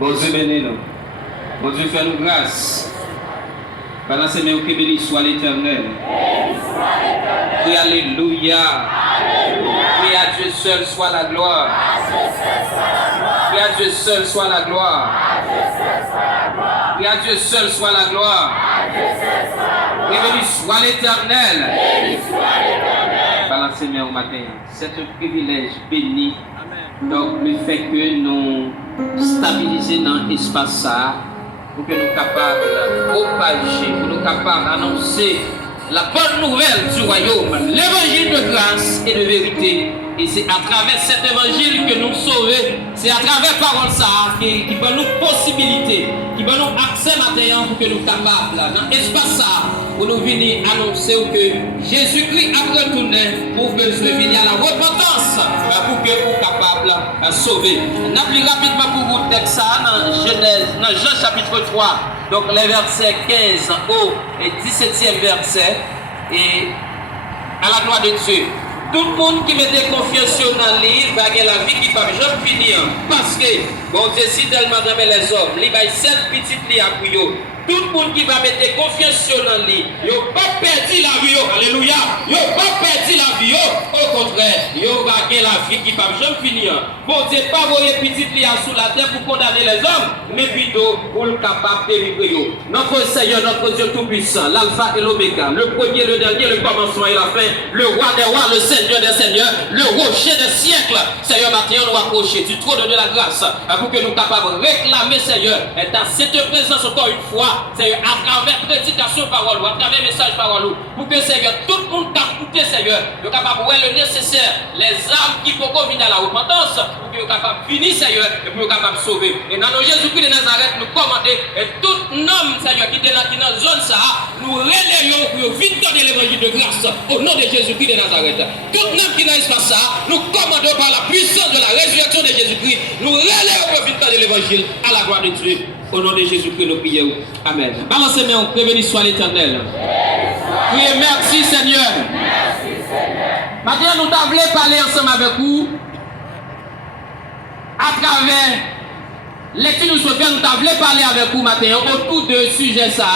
Bon Dieu bénis nous. Bon Dieu fait nous grâce. Pendant ces mêmes que béni soit l'Éternel. Oui, alléluia. Oui, à Dieu seul soit la gloire. Oui, à Dieu seul soit la gloire. Oui, à Dieu seul soit la gloire. Oui, béni soit l'Éternel. Pendant ces mêmes au matin, c'est un privilège béni. Donc, le fait que nous stabiliser dans l'espace ça, pour que nous soyons capables de propager, pour nous capables d'annoncer la bonne nouvelle du royaume, l'évangile de grâce et de vérité. Et c'est à travers cet évangile que nous sauvons, c'est à travers parole ça qui donne nous possibilité, qui donne nous accès maintenant pour que nous soyons capables, dans l'espace ça, pour nous venir annoncer que Jésus-Christ a retourné pour besoin de venir à la repentance, pour que nous soyons capables de sauver. N'applique rapidement pour vous le texte ça dans Genèse, dans Jean chapitre 3, donc les versets 15 au et 17e verset, et à la gloire de Dieu. Tout le monde qui mettait confiance dans lui va gagner la vie qui ne va jamais finir. Parce que, bon Dieu, si tellement aimé les hommes, il va y avoir 7 petites liens pour eux. Tout le monde qui va mettre confiance dans lui, il n'a pas perdu la vie. Alléluia. Il n'a pas perdu la vie. Au contraire, il va gagner la vie qui ne va jamais finir. Bon Dieu, pas voyer petite liens sous la terre pour condamner les hommes, mais plutôt pour le capable de délivrer. Notre Seigneur, notre Dieu Tout-Puissant, l'Alpha et l'Oméga, le premier, le dernier, le commencement et la fin, le roi des rois, le Seigneur des seigneurs, le rocher des siècles. Seigneur, maintenant, nous approcher du trône de la grâce pour que nous soyons capables de réclamer, Seigneur, et dans cette présence encore une fois, Seigneur, à travers prédication parole, à travers message parole, pour que, Seigneur, tout le monde t'a écouté, Seigneur, nous capable de le nécessaire, les âmes qui peuvent venir à la repentance, pour que nous capable de finir, Seigneur, et pour nous capable de sauver. Et dans nos Jésus-Christ de Nazareth, nous commandons, et tout homme, Seigneur, qui est dans la zone ça, nous relayons pour victoire de l'évangile de grâce, au nom de Jésus-Christ de Nazareth. Tout homme qui n'a pas ça, nous commandons par la puissance de la résurrection de Jésus-Christ, nous relayons pour victoire de l'évangile à la gloire de Dieu. Au nom de Jésus-Christ, nous prions. Amen. Balancez main, prévenu soit l'Éternel. Priez, merci Seigneur. Maintenant, nous voulons parler ensemble avec vous à travers lecture nous souhaitons, nous voulons parler avec vous maintenant autour de sujet ça.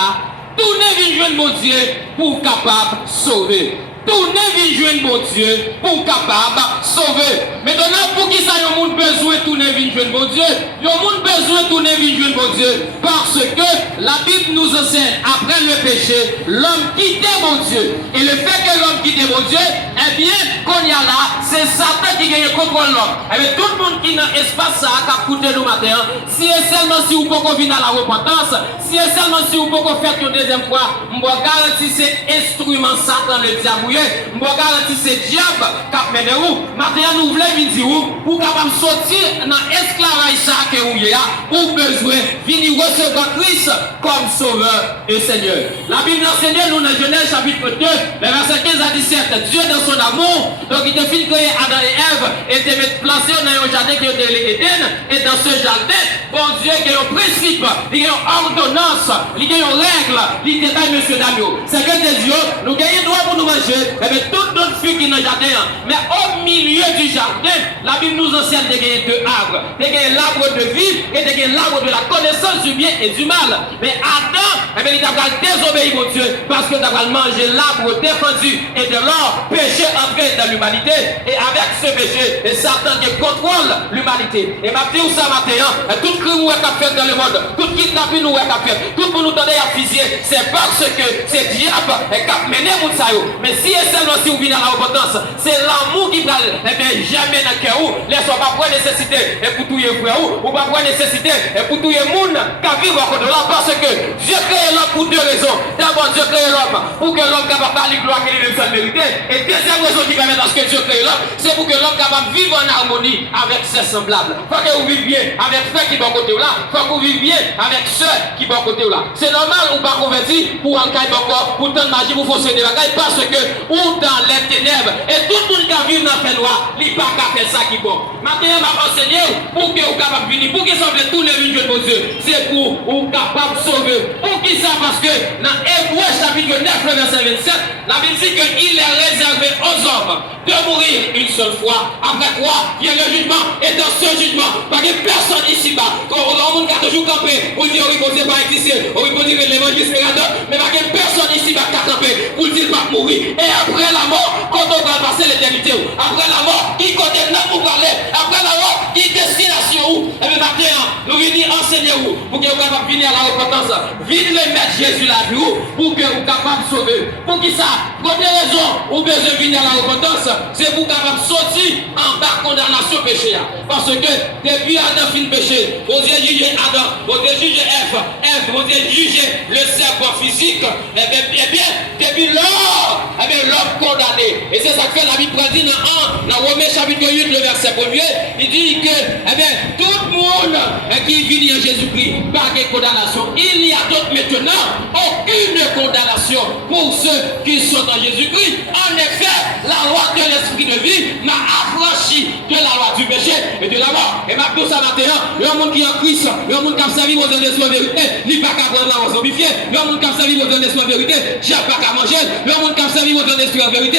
Tournez vers mon Dieu pour capable de sauver. Tournez vers mon Dieu pour capable de sauver. Maintenant, pour qui ça, il y a besoin de tourner vers mon Dieu? Il y a besoin de tourner vers mon Dieu. Parce que la Bible nous enseigne, après le péché, l'homme quittait mon Dieu. Et le fait que l'homme quittait mon Dieu, eh bien, qu'on y a là, c'est Satan qui gagne contrôle l'homme. Eh bien, tout le monde qui est dans l'espace ça, qui a écouté nous matin, si et seulement si vous pouvez venir à la repentance, si et seulement si vous pouvez faire une deuxième fois, je vous garantis c'est instrument Satan le diable. Je vous garantis c'est diable qui a mené vous. Maintenant, nous voulons venir dire pour capable sortir dans l'esclavage ça que vous avez, pour besoin venir recevoir Christ comme sauveur et Seigneur. La Bible enseigne nous dans Genèse chapitre 2, verset 15 à 17. Dieu dans son amour, donc il te fit créer Adam et Ève et te mettre placé dans un jardin qui était l'Éden. Et dans ce jardin, bon Dieu, il y a un principe, il y a une ordonnance, il y a une règle, il y a un monsieur Damio. C'est que des Dieu, nous gagnons droit pour nous manger. Et bien, toute notre fille qui est dans le jardin, mais au milieu du jardin, la Bible nous enseigne de gagner deux arbres. De gagner l'arbre de vie et de gagner l'arbre de la connaissance du bien et du mal. Mais Adam, eh bien, il a désobéi mon Dieu parce qu'il a mangé l'arbre défendu et de l'or, péché entré dans l'humanité. Et avec ce péché, et Satan qui contrôle l'humanité. Et ma vie, ça matin, tout crime qui a fait dans le monde, tout kidnapping nous a fait, tout pour nous donner à fusiller, c'est parce que c'est diable qui a mené mon saillot. Mais si et seulement si vous venez à la repentance, c'est l'amour qui va, eh bien, jamais dans le cœur, laissez pas pour nécessité et pour tout les frères, ou pas pour nécessité et pour tout le monde qui vivent à côté de là, parce que Dieu crée l'homme pour deux raisons. D'abord, Dieu crée l'homme pour que l'homme capable de parler gloire qu'il est sa vérité. Et deuxième raison qui permet à ce que Dieu crée l'homme, c'est pour que l'homme capable de vivre en harmonie avec ses semblables. Faut que vous viviez avec frères qui vont côté là, faut que vous viviez avec ceux qui vont côté là. C'est normal ou pas converti pour en caille encore, pour tant de magie, pour foncer des bagailles, parce que ou dans les ténèbres, et tout le monde qui vit dans le fait noir, il n'y a pas qu'à faire ça qui est bon. Maintenant, m'a enseigné pour que vous capable de venir, pour qu'il semble tous les vies de mon Dieu, c'est pour vous capable de sauver. Pour qui ça? Parce que dans Hébreux chapitre 9, verset 27, la Bible dit qu'il est réservé aux hommes de mourir une seule fois, après quoi vient le jugement, et dans ce jugement, pas que personne ici-bas, quand on monde qui a toujours campé pour dire oui, bon Dieu pas exister, oui, bon Dieu l'évangile c'est mais pas que personne ici-bas qui a campé pour dire pas mourir. Et après la mort, quand on va passer l'éternité, après la mort, qui côté là pour parler, après la mort, qui destination où? Et bien maintenant, nous venons enseigner où pour que vous capable venir à la repentance, venir le mettre Jésus la vie pour que vous capable de sauver. Pour qui ça? Première raison, vous besoin de venir à la repentance, c'est pour capable sortir en bas condamnation péché. Parce que depuis Adam fin péché, vous avez jugé Adam, vous avez jugé Ève, vous avez jugé le serpent physique, et bien, depuis l'homme, l'homme condamné. Et c'est ça que la Bible dit dans Romains chapitre 8, le verset 1er, il dit que tout le monde qui vit en Jésus-Christ, pas de condamnation. Il n'y a donc maintenant aucune condamnation pour ceux qui sont en Jésus-Christ. En effet, la loi de l'esprit de vie m'a affranchi de la loi du péché et de la mort. Et ma pour ça maintenant, le monde qui est en Christ, le monde qui a servi aux hommes de vérité, il n'a pas qu'à prendre la zombifier. Le monde qui a servi aux hommes de vérité, j'ai pas qu'à manger. Le monde qui a servi aux hommes de vérité,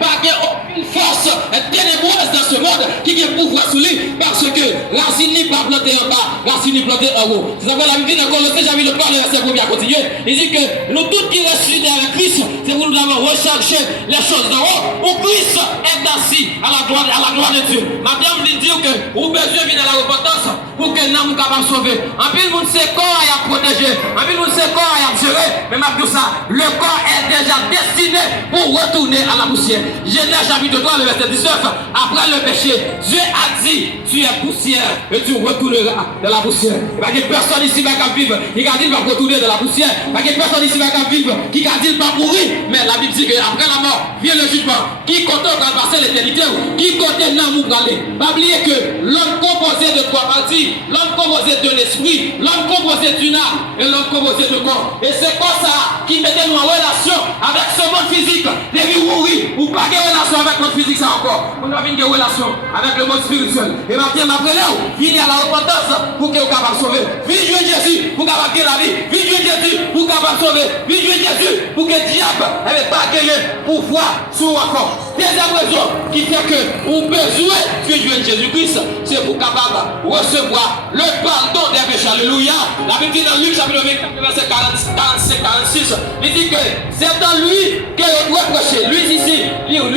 pas aucune force ténébreuse dans ce monde qui a pouvoir sous lui, parce que la racine n'est pas plantée en bas, la racine est plantée en haut. C'est pourquoi la Bible dans Colossiens chapitre 3, le verset 1er à continuer. Il dit que nous tous qui ressuscités avec Christ, c'est pour nous avons recherché les choses d'en haut, où Christ est assis à la droite de Dieu. Maintenant, je veux dire que vous besoin de venir à la repentance pour que nous soyons capables de sauver. En plus, vous ne savez corps à protéger, en plus, vous ne savez corps à gérer, mais malgré ça, le corps est déjà destiné pour retourner à la poussière. Genèse chapitre 3, le verset 19, après le péché, Dieu a dit, tu es poussière et tu retourneras dans la poussière. Il n'y a personne ici qui va vivre, qui a dit qu'il va retourner dans la poussière. Il n'y a personne ici qui va vivre, qui a dit qu'il va mourir. Mais la Bible dit qu'après la mort, vient le jugement. Qui compte va passer l'éternité, qui compte l'amour pour aller. Pas oublier que l'homme composé de trois parties, l'homme composé de l'esprit, l'homme composé d'une âme et l'homme composé de corps. Et c'est comme ça qui mettait nous en relation avec ce monde physique. Depuis mourir, ou pas de relation avec notre physique, ça encore. On a une relation avec le monde spirituel. Et maintenant, après là, venez à la repentance pour que vous capable de sauver. Venez jouer Jésus pour capable de la vie. Venez jouer Jésus pour capable de sauver. Venez jouer Jésus pour que le diable n'ait pas gagné pouvoir sur encore. Deuxième raison qui fait que vous besoin de jouer Jésus-Christ, c'est pour capable de recevoir le pardon des péchés. Alléluia. La Bible dit dans Luc chapitre 24, verset 45-46, il dit que c'est en lui que nous devons prêcher. Lui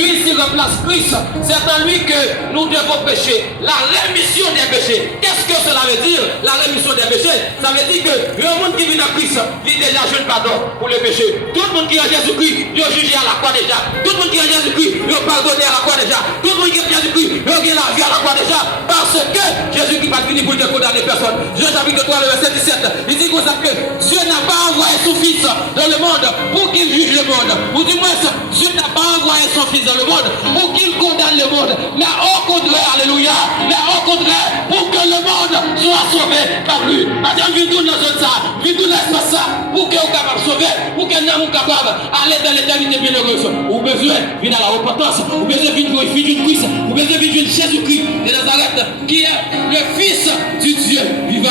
ici remplace Christ. C'est en lui que nous devons prêcher la rémission des péchés. Qu'est-ce que cela veut dire, la rémission des péchés? Ça veut dire que le monde qui vit dans Christ vit déjà jeune pardon pour les péchés. Tout le monde qui est en Jésus-Christ, il est jugé à la croix déjà. Tout le monde qui est en Jésus-Christ, il est pardonné à la croix déjà. Tout le monde qui est en Jésus-Christ, il a la vie à la croix déjà. Parce que Jésus-Christ va venir pour ne condamner personne. Jean chapitre 3, le verset 17, il dit comme ça que Dieu n'a pas envoyé son fils dans le monde pour qu'il juge le monde. Ou du moins, Dieu n'a pas envoyé son fils dans le monde pour qu'il condamne le monde. Mais au contraire, alléluia, mais au contraire, pour que le monde soit sauvé par lui. Madame, viens nous dans ça, viens nous dans ça, pour que vous capable de sauver, pour que nous soyons capables d'aller dans l'éternité bienheureuse. Vous besoin de venir à la repentance, vous besoin de venir glorifier Christ, vous besoin de venir Jésus-Christ de Nazareth, qui est le Fils du Dieu vivant.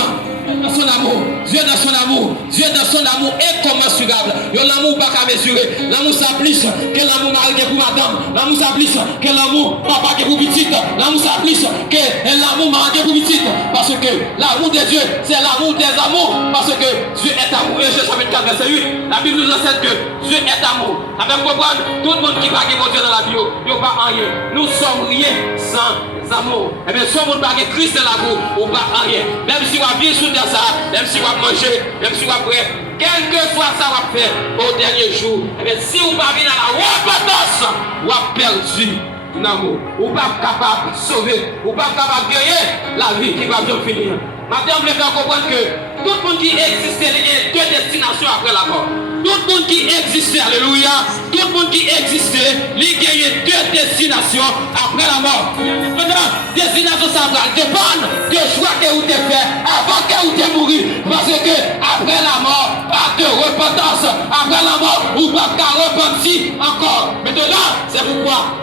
Dans son amour, Dieu dans son amour, Dieu dans son amour incommensurable. L'amour pas qu'à mesurer, l'amour ça plus que l'amour marié pour madame, l'amour ça plus que l'amour papa qui pour petite, l'amour ça plus que l'amour marié pour petite, parce que l'amour de Dieu c'est l'amour des amours, parce que Dieu est amour. Jean chapitre 4 verset 8, la Bible nous enseigne que Dieu est amour. Avec comprendre, tout le monde qui va gagner Dieu dans la vie, il n'y a pas rien. Nous sommes rien sans amour. Et bien, si on ne pas Christ dans l'amour, ou pas rien. Même si on va vivre sous ça, même si on va manger, même si on va prêt, quel que soit ça va faire au dernier jour, et bien, si on ne va venir à la repentance, on va perdu l'amour. On va pas capable de sauver, on va pas capable de gagner la vie qui va bien finir. Maintenant, on veut faire comprendre que tout le monde qui existait, il y a deux destinations après la mort. Tout le monde qui existait, alléluia, tout le monde qui existait, il y a deux destinations après la mort. Maintenant, destination ça va dépendre du choix que vous avez fait avant que vous ayez mouru. Parce que après la mort, pas de repentance. Après la mort, vous ne pouvez pas repentir encore. Maintenant, c'est pourquoi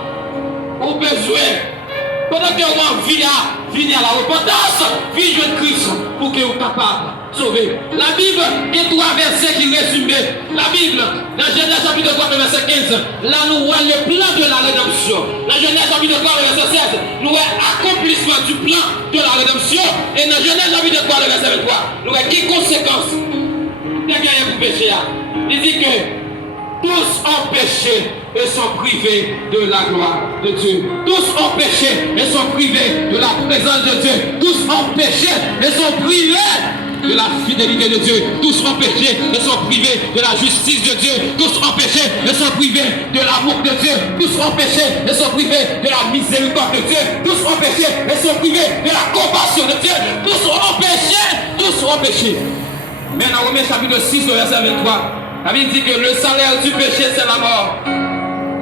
vous avez besoin, pendant que vous avez envie à venir à la repentance, vivre de Christ pour que vous soyez capable sauvé. La Bible, il y a 3 versets qui résument. La Bible, dans Genèse chapitre 3, verset 15, là nous voyons le plan de la rédemption. Dans Genèse chapitre 3, verset 16, nous voyons l'accomplissement du plan de la rédemption. Et dans Genèse chapitre 3, verset 23, nous voyons qui conséquences. Quelqu'un pour péché. Il dit que tous ont péché et sont privés de la gloire de Dieu. Tous ont péché et sont privés de la présence de Dieu. Tous ont péché et sont privés de la fidélité de Dieu. Tous ont péché et sont privés de la justice de Dieu. Tous ont péché et sont privés de l'amour de Dieu. Tous ont péché et sont privés de la miséricorde de Dieu. Tous ont péché et sont privés de la compassion de Dieu. Tous ont péché. Tous ont péché. Mais dans Romains chapitre 6, verset 23, la Bible dit que le salaire du péché, c'est la mort.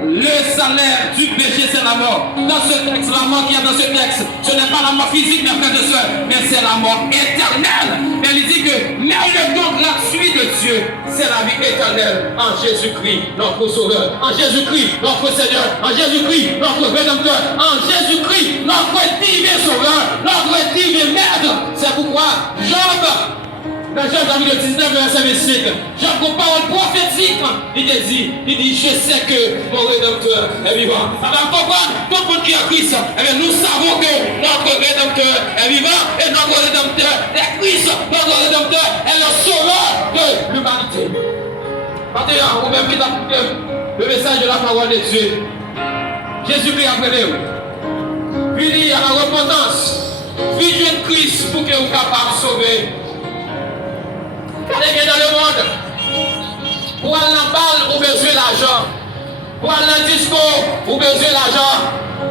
Le salaire du péché, c'est la mort. Dans ce texte, la mort qu'il y a dans ce texte, ce n'est pas la mort physique, mes frères et sœurs, mais c'est la mort éternelle. Elle dit que, mais le don gratuit de Dieu, c'est la vie éternelle en Jésus-Christ, notre Sauveur, en Jésus-Christ, notre Seigneur, en Jésus-Christ, notre Rédempteur, en Jésus-Christ, notre divin Sauveur, notre divin Maître. C'est pourquoi Job, dans Jean chapitre 19, verset 25, Jean, une parole prophétique, il dit, je sais que mon Rédempteur est vivant. Alors, pourquoi tout le monde qui a Christ, nous savons que notre Rédempteur est vivant et notre Rédempteur est Christ. Notre Rédempteur est le sauveur de l'humanité. Maintenant, on va même le message de la parole de Dieu. Jésus-Christ a appelé vous. Puis à la repentance, vivez de Christ pour que vous soyez capable de sauver. Allez bien dans le monde. Pour aller en balle, vous besoin d'argent. Pour aller dans le disco, vous besoin d'argent.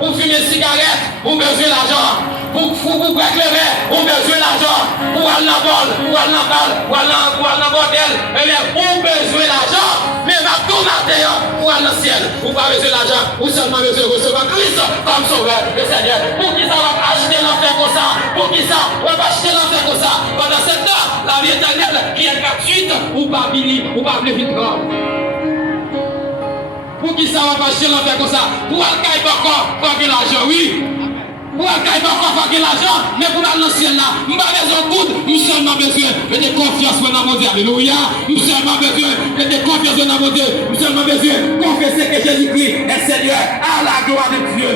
Pour fumer une cigarette, vous besoin d'argent. Pour vous éclairer, vous besoin d'argent. Pour aller en balle, pour aller en balle, pour aller en bordel, eh bien, vous besoin d'argent. Mais ma tout matin, pour aller dans le ciel, vous pas besoin d'argent. Vous seulement besoin de recevoir Christ comme sauveur, le Seigneur. Pour qui ça va acheter l'enfer comme ça? Pour qui ça va acheter l'enfer comme ça? Pendant 7 ans, la vie éternelle qui est gratuite, ou pas fini, ou pas plus vite. Pour qui ça va pas acheter l'enfer comme ça? Pour aller encore, pour avoir l'argent, oui. Pour aller encore, pour l'argent, mais pour aller dans le ciel là, nous n'avons pas besoin de coude, nous seulement besoin de confiance dans mon Dieu. Alléluia. Nous seulement besoin de confiance dans mon Dieu. Nous seulement besoin de confesser que Jésus-Christ est Seigneur à la gloire de Dieu.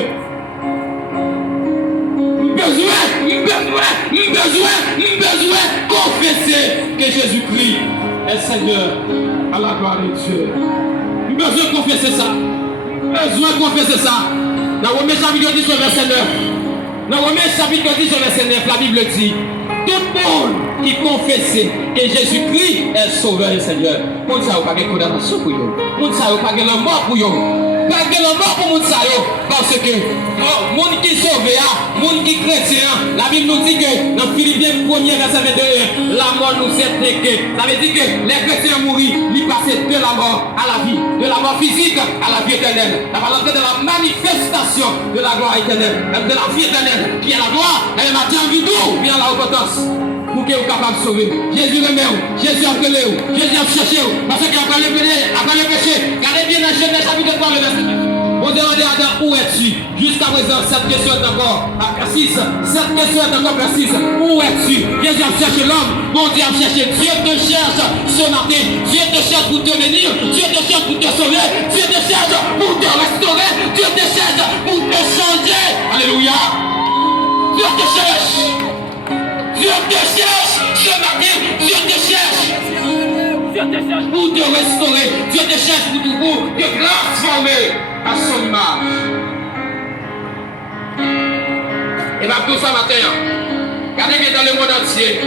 Besoin confesser que Jésus-Christ est Seigneur à la gloire de Dieu. Besoin confesser ça. Besoin confesser ça. Dans Romains chapitre 10, verset 9. Dans Romains chapitre 10, verset 9, la Bible dit, tout le monde qui confesse que Jésus-Christ est Sauveur et Seigneur, on ne sait pas quelle condamnation pour eux. On ne sait pas quelle mort pour eux. Pas quelle mort pour nous parce que le monde qui est sauvé, le monde qui est chrétien, la Bible nous dit que dans Philippiens 1er verset 22, la mort nous est tréquée. Ça veut dire que les chrétiens mourent, ils passent de la mort à la vie, de la mort physique à la vie éternelle. La parole de la manifestation de la gloire éternelle, de la vie éternelle, qui est la gloire, elle m'a dit en vie d'où vient la repentance. Pour que vous soyez capable de sauver. Jésus remet vous, Jésus a appelé vous, Jésus a cherché vous. Parce qu'après le péché, regardez bien dans Genèse chapitre 3, le verset 9. Vous demandez à Adam, où es-tu? Jusqu'à présent, cette question est encore précise. Cette question est encore précise. Où es-tu? Jésus a cherché l'homme. Mon Dieu a cherché. Dieu te cherche ce matin. Dieu te cherche pour te bénir. Dieu te cherche pour te sauver. Dieu te cherche pour te restaurer. Dieu te cherche pour te changer. Alléluia. Dieu te cherche. Dieu te cherche ce matin. Dieu te cherche. Dieu te cherche pour te restaurer. Dieu te cherche pour te transformer à son image. Et bien tout ça matin, regardez bien dans le monde entier.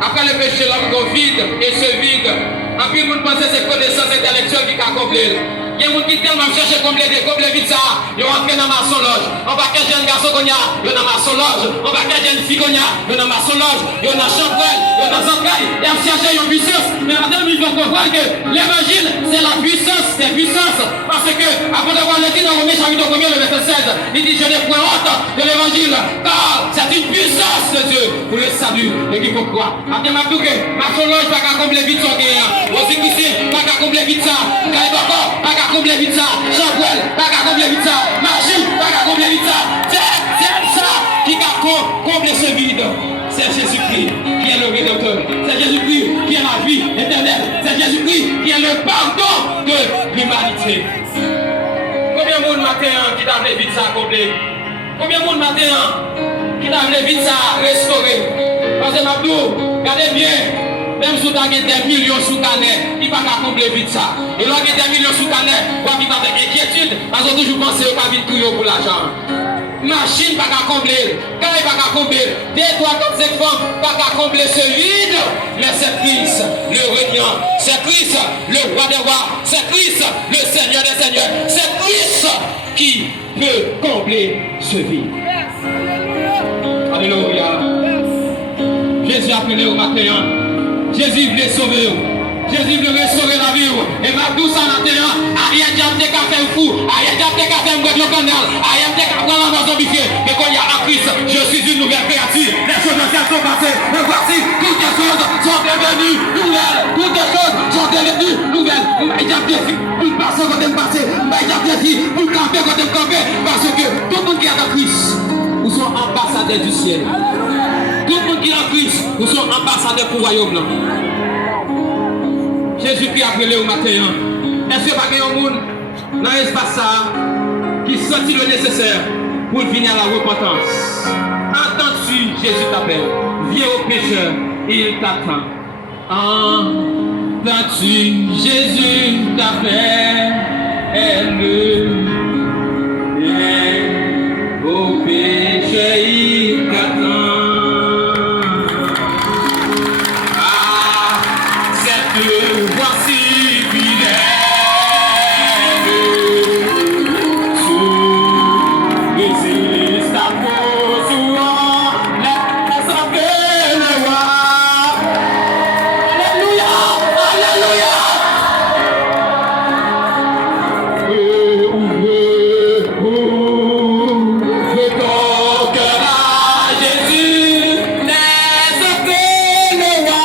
Après le péché, l'homme go vide et se vide. En plus, vous pensez que c'est connaissance intellectuelle qui a comblé. Il y a des gens qui tellement cherchent à combler vite ça. Ils vont entrer dans ma loge. On va qu'un jeune garçon qu'on y a, il y a dans ma loge. On va qu'un jeune fille qu'on y a, il y a dans ma loge. Il y a dans chambrelle, il y a dans entrailles. Et on cherche une puissance. Mais maintenant, ils vont comprendre que l'évangile, c'est la puissance. C'est puissance. Parce que, avant d'avoir le dit dans Romains chapitre 1, le verset 16, il dit, je n'ai point honte de l'évangile. Car c'est une puissance de Dieu pour le salut. Et qu'il faut croire. Maintenant, ma loge, pas qu'à combler vite son gain. Aussi ici, pas qu'à combler vite ça. Pas qu'à combler vite ça. Chambrelle, pas qu'à combler vite ça. Magie, pas qu'à combler vite ça. C'est ça qui a comblé ce vide. C'est Jésus-Christ qui est le Rédempteur. C'est Jésus-Christ qui est la vie éternelle. C'est Jésus-Christ qui est le pardon de l'humanité. Combien de monde matin qui t'a voulu vite ça accomplir? Combien de monde matin qui t'a voulu vite ça restaurer? Parce que Mabdou, regardez bien. Même si vous avez des millions sous canet, il ne va pas combler vite ça. Et là, il y a des millions sous canet, vous avez avec inquiétude, parce que toujours pensé au vite pour l'argent. Machine pas qu'à combler, quand il pas qu'à combler, 2, 3, 4, 5 femmes pas qu'à combler ce vide. Mais c'est Christ, le régnant, c'est Christ, le roi des rois, c'est Christ, le Seigneur des seigneurs, c'est Christ qui peut combler ce vide. Alléluia. Jésus a appelé au matin. Jésus voulait sauver. Jésus voulait restaurer la vie. Et ma douce en attendant, Ariel Diabte qu'a fait un fou. Ariel Diabte qu'a fait un gros canal. Ariel Diabte qu'a prendre l'Amazon bifié. Mais quand il y a en Christ, je suis une nouvelle créature. Les choses anciennes sont passées. Et voici, toutes les choses sont devenues nouvelles. Toutes les choses sont devenues nouvelles. Mais Diabte dit, pour passer quand elle passe. Mais Diabte dit, pour camper quand elle campe. Parce que tout le monde qui est en Christ, nous sommes ambassadeurs du ciel. Tout le monde qui est en Christ, nous sommes ambassadeurs pour le royaume. Jésus-Christ a appelé au matin. Est-ce que pas qu'il y a un monde dans l'espace qui sentit le nécessaire pour venir à la repentance? Entends-tu, Jésus t'appelle. Viens au pécheur, il t'attend. Entends-tu, Jésus t'appelle. Viens au pécheur, il t'attend. Voici fidèle, tu résistes à vos souvent, laisse appeler le roi. Alléluia, alléluia. Le cœur à Jésus, laisse appeler le roi.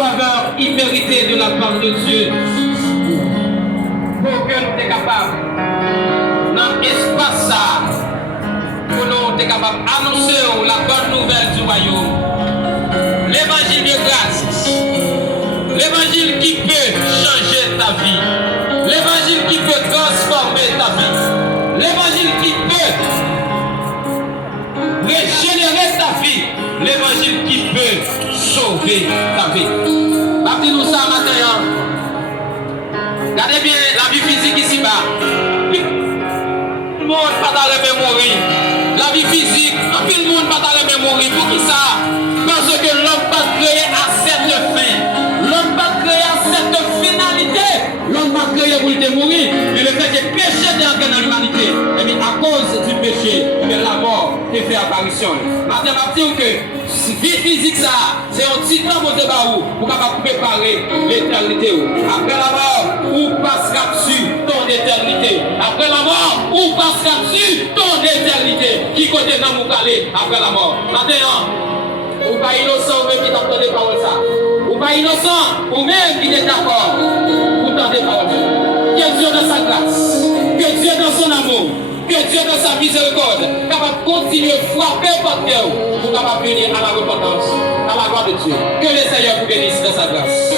faveur imméritée de la part de Dieu. Pour que nous soyons capables, dans l'espace ça, pour nous soyons capables d'annoncer la bonne nouvelle du royaume. L'évangile de grâce. L'évangile qui peut changer ta vie. L'évangile qui peut transformer ta vie. L'évangile qui peut régénérer ta vie. L'évangile qui peut sauver ta vie. Rappelez-nous ça matin. Regardez bien la vie physique ici-bas. Tout le monde ne va pas mourir. La vie physique, tout le monde ne va pas mourir. Pour qui ça? Parce que l'homme pas créé à cette fin. L'homme pas créé à cette finalité. L'homme pas créé pour te mourir. Mais le fait que le péché est entré dans l'humanité. Et bien à cause du péché, la mort te fait apparition. Maintenant, je vais dire que vie physique ça, c'est un petit temps pour te barrer, pour préparer l'éternité. Après la mort, ou passe sur ton éternité. Après la mort, ou passe sur ton éternité. Qui côté dans mon calé après la mort. Maintenant, ou pas innocent, ou même qui t'entend des paroles ça. Ou pas innocent, ou même qui est d'accord pour t'entendre des paroles. Que Dieu dans sa grâce, que Dieu dans son amour, que Dieu dans sa miséricorde, capable de continuer à frapper votre cœur pour capable venir à la repentance, à la gloire de Dieu. Que le Seigneur vous bénisse dans sa grâce.